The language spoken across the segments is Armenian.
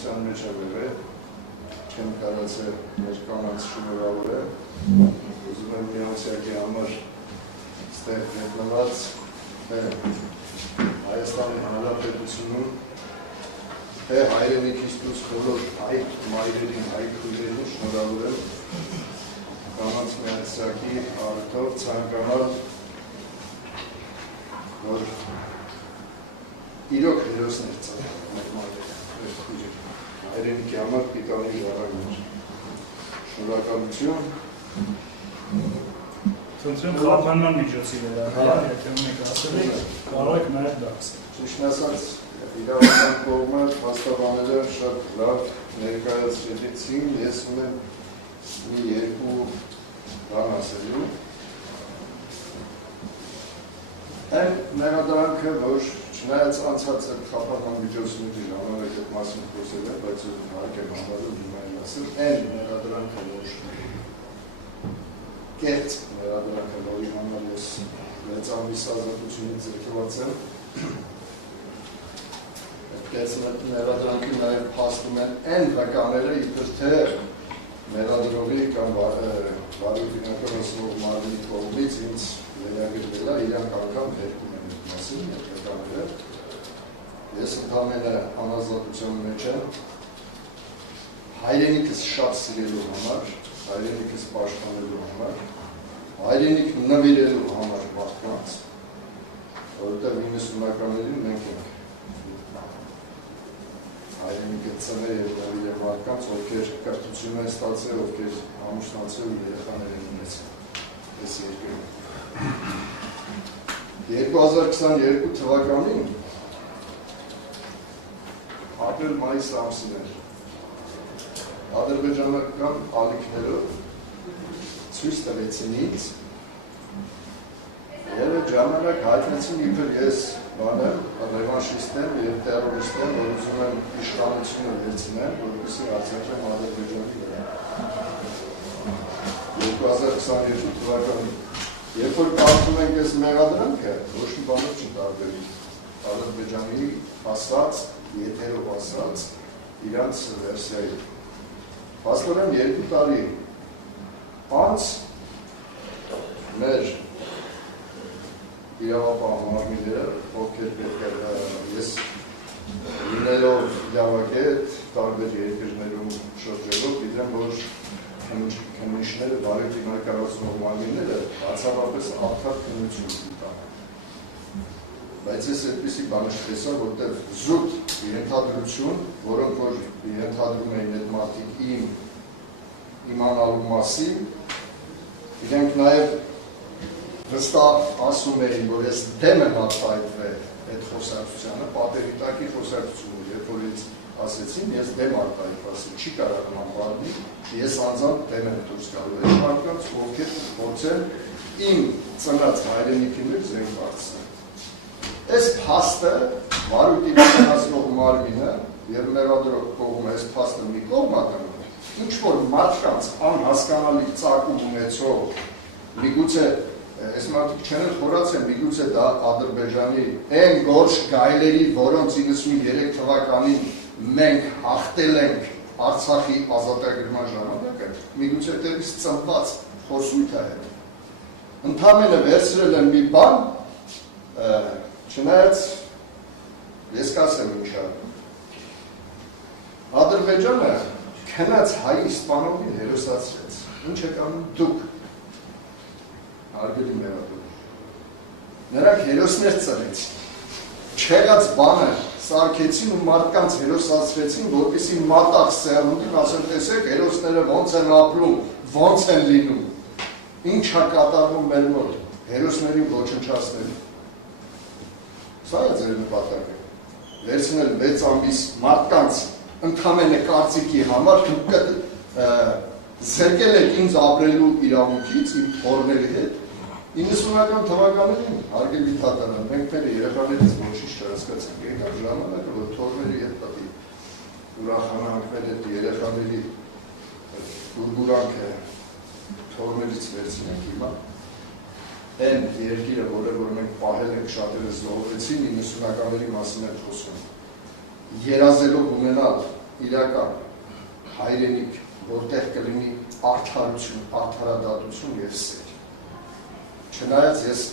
ազատության մեջ է եղել, չեմ կարացել մեր կանանց շնորհավորել, ուզում եմ միացյակի համար ստեղ գտնված Հայաստանի Հանրապետությունում հայրենիքից դուրս բոլոր հայ մայրերին, հայ քույրերին շնորհավորել կանանց միացյակի առթով ցանկանալ, որ իրոք հերոսներ ծառայել մեր մայրերը, մեր քույրերը, հայրենիքի համար պիտանի ժառանգներ։ Շնորհակալություն։ Խնդրեմ խափանման միջոցի վերաբերյալ, եթե ունեք ասել եք, կարող եք նաև դա ասել։ Ճիշտ ասած, իրավական կողմը փաստաբանները շատ լավ ներկայացրեցին, ես ունեմ մի երկու բան ասելու։ Այն մեղադրանքը, որ չնայած անցած այդ խափանման միջոցների ժամանակ այդ մասին խոսել է, բայց հարկ եմ համարում հիմա ասել, այն մեղադրանքը, որ կեղծ մեղադրանքը, որի համար ես 6 ամիս ազատությունից զրկված եմ, կեղծ մեղադրանքի նաև փաստում են այն վկաները, իբր թե մեղադրողի կամ վարույթինական ուսանող մարմնի կողմից ինձ վերագրվել է, իրանք անգամ հերքում են այդ մասին, վկաները։ Ես ընդամենը անազատության մեջ եմ, հայրենիքս շատ սիրելու համար, հայրենիքս պաշտպանելու համար, հայրենիք նվիրելու համար մարդկանց, որովհետև 90-ականներին մենք ենք հայրենիքը ծներ և նվիրել մարդկանց, ովքեր կրթություն են ստացել, ովքեր ամուսնացել ու երեխաներ են ունեցել այս երկրում։ 2022 թվականին ապրիլ-մայիս ամսին էր ադրբեջանական ալիքներով ցույց տվեցին ինձ և այդ ժամանակ հայտնեցին իբր ես ռևանշիստ եմ և տերորիստ եմ, որ ուզում եմ իշխանությունը վերցնեմ, որպեսզի արձակեմ Ադրբեջանի վրա։ 2022 թվականին, երբ որ կարդում ենք այս մեղադրանքը, ոչ մի բանով չտարբերի Ադրբեջանի ասած, եթերով ասած, իրանց վերսիայի։ Փաստորեն 2 տարի անց մեր իրավապահ մարմինները, ովքեր պետք է ես լինելով իրավագետ, տարբեր երկրներում շրջելով, գիտեմ, որ քննիչները, վարույթի մարմինները բացառապես արդար քննություն տան։ Բայց ես այդպիսի բանը չտեսա, որտեղ զուտ ենթադրություն, որոնք որ ենթադրում էին այդ մարդիկ իմանալու մասին, իրենք նաև վստահ ասում էին, որ ես դեմ եմ արտահայտվել այդ խոսակցությանը, պատերի տակի խոսակցությունը, երբ որ ինձ ասեցին, ես դեմ արտահայտվասի, չի կարող նման բանի, ես անձամբ դեմ եմ դուրս գալու այդ մարդկանց, ովքեր փորձեն իմ ծնած հայրենիքի մեջ զենք բարձրացնել։ Այս փաստը վարույթի ներկայացնող մարմինը եւ մեղադրող կողմը այս փաստը մի կողմ ակնկալում, ինչ որ մարդկանց անհասկանալի ծագում ունեցող, միգուցե այս մարդիկ չեն խորացել, միգուցե դա Ադրբեջանի այն գորշ գայլերի, որոնց 93 թվականին մենք հաղթել ենք Արցախի ազատագրման ժամանակը, միգուցե դեռից ծնված խոսույթ է։ Ընդամենը վերցրել են մի բան, չնայած ես կասեմ ինչա։ Ադրբեջանը քնած հայ իսպանովին հերոսացրեց։ Ինչ եք անում դուք։ Արգելի մեղադրող։ Նրանք հերոսներ ծնեցին։ Չեղած բանը սարքեցին ու մարդկանց հերոսացրեցին, որպեսզի մատաղ սերունդին ասեն, տեսեք, հերոսները ոնց են ապրում, ոնց են լինում։ Ինչ է կատարվում մեր մոտ, հերոսներին ոչնչացնելու։ Սա է ձեր նպատակը։ Վերցնել 6 ամիս մարդկանց ընդամենը կարծիքի համար զրկել եք ինձ ապրելու իրավունքից, իմ թորների հետ։ 90-ական թվականներին հարգելի թատարան, մենք մեր երեխաներից ոչինչ չհասկացանք, եկավ ժամանակը, որ թորների հետ պատի ուրախանանք, մեր այդ երեխաների գուրգուրանքը թորներից վերցնենք հիմա։ Այն երկիրը, որ մենք պահել ենք շատերը զոհվեցին, 90-ականների մասին են խոսում։ Երազելով ունենալ իրական հայրենիք, որտեղ կլինի արդարություն, արդարադատություն եւ սեր։ Չնայած ես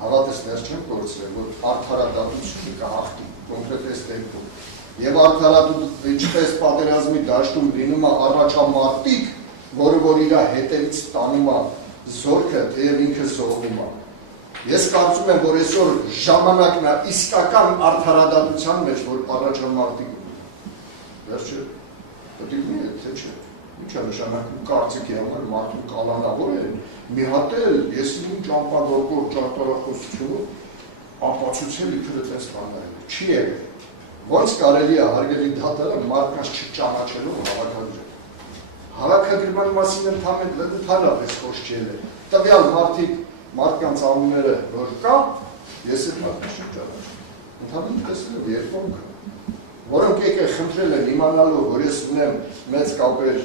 հավատս ներս չեմ կորցրել, որ արդարադատությունը կհաղթի կոնկրետ այս դեպքում։ Եվ արդարադատությունը ինչպես պատերազմի դաշտում լինում է առաջամարտիկ, որը որ իր հետևից տանում է զորքը, թեև ինքը զոհվում է։ Ես կարծում եմ, որ այսօր ժամանակն է իսկական արդարադատության մեջ, որ առաջամարտիկ վերջը պետք է թե չէ։ Ինչ է նշանակում կարծիքի համար մարդու կալանավոր են, մի հատ էլ ես իմ ճամփագործող ճարտարախոսությունը ապացուցել իբրև այդպես բաներ։ Չի եղել։ Ոնց կարելի է հարգելի դատարանը մարդկանց չճանաչելով հավաքագրել։ Հավաքագրման մասին ընդհանրապես խոսքել է։ Տվյալ մարդկանց անունները որ կա, ես այդ մարդկանց չեմ ճանաչում։ Ընդհանրապես տեսնելով երկու անգամ, որոնք եկել խնդրել են իմանալով, որ ես ունեմ մեծ կապեր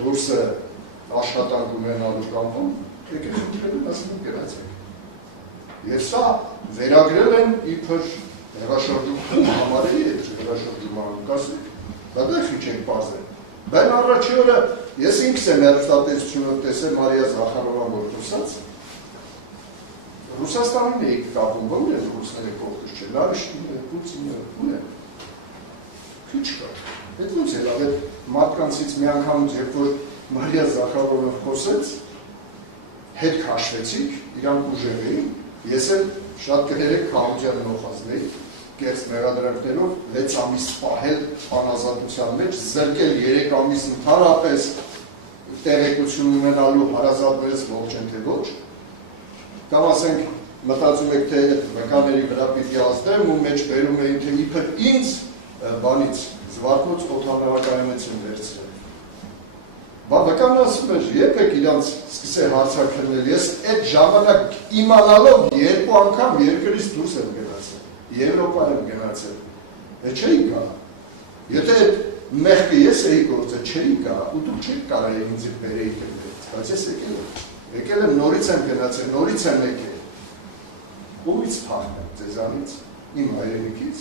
դուրսը աշխատանք ունենալու կամքում, եկել խնդրել են ասում են գնացեք։ Եվ սա վերագրել են իբր հեղաշրջում համարելի է, հեղաշրջում անկասեք, դա դեպի չենք պարզել։ Բան առաջի օրը ես ինքս եմ հեռուստատեսությունով տեսել Մարիա Զախարովան որ խոսած, Ռուսաստանին էի կապում, որ են ռուսները կողքից չէ, Լարիշտինը, Պուտինը, ու են, քիչ կա, այդ ոնց էր, այդ մարդկանցից մի անգամից, երբ որ Մարիա Զախարովան խոսեց, հետ քաշվեցիք, իրանք ուժեղ էին, ես էլ շատ կներեք Քահանջյանը նոխազն էի, կերս մեղադրանքներով 6 ամիս պահել անազատության մեջ, զրկել 3 ամիս ընդհանրապես տեղեկություն ունենալու հարազատներից ողջ են թե ոչ, կամ ասենք մտածում եք թե նկաների վրա պիտի ազդեմ ու մեջ բերում էին թե իբր ինձ բանից զվարթոց օդանավակայանից են վերցրել։ Բավական ասում էր, եպեք իրանց սկսե հարցաքննել, ես այդ ժամանակ իմանալով 2 անգամ երկրից դուրս եմ գնացել, Եվրոպա եմ գնացել, չէի գա, եթե այդ մեղքը ես էի գործել, չէի գա, ու դուք չեք կարայի ինձ բերեի կնդրեց, բայց ես եկել եմ նորից եմ գնացել, նորից եմ եկել, ումից թախնում եմ ձեզանից, իմ հայրենիքից,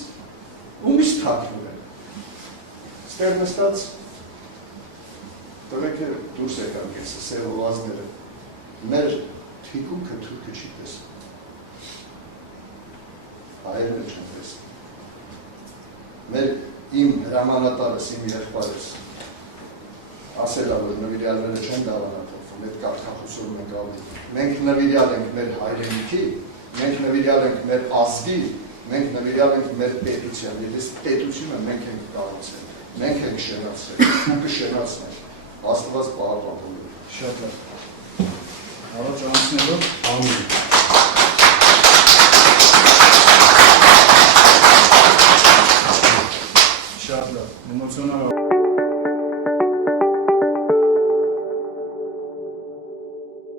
ումից թախնում եմ, ստեղ նստած, տվեք է դուրս եկան կեսը, սեր հովազները, մեր թիկունքը թուրքը չի տեսնում, հայերն չեն տեսնում, իմ հրամանատարս, իմ եղբայրս, ասել է, որ նվիրյալները չեն դավանատովում, այդ կարգախոսում ենք ավելի, մենք նվիրյալ ենք մեր հայրենիքի, մենք նվիրյալ ենք մեր ազգի, մենք նվիրյալ ենք մեր պետության, և այս պետությունը մենք ենք կառուցել, մենք ենք շենացրել, ու կշենացնենք, Աստված պահապանվի։ Շատ լավ։ Առաջ անցնելով, ամեն։ Շատ լավ, էմոցիոնալ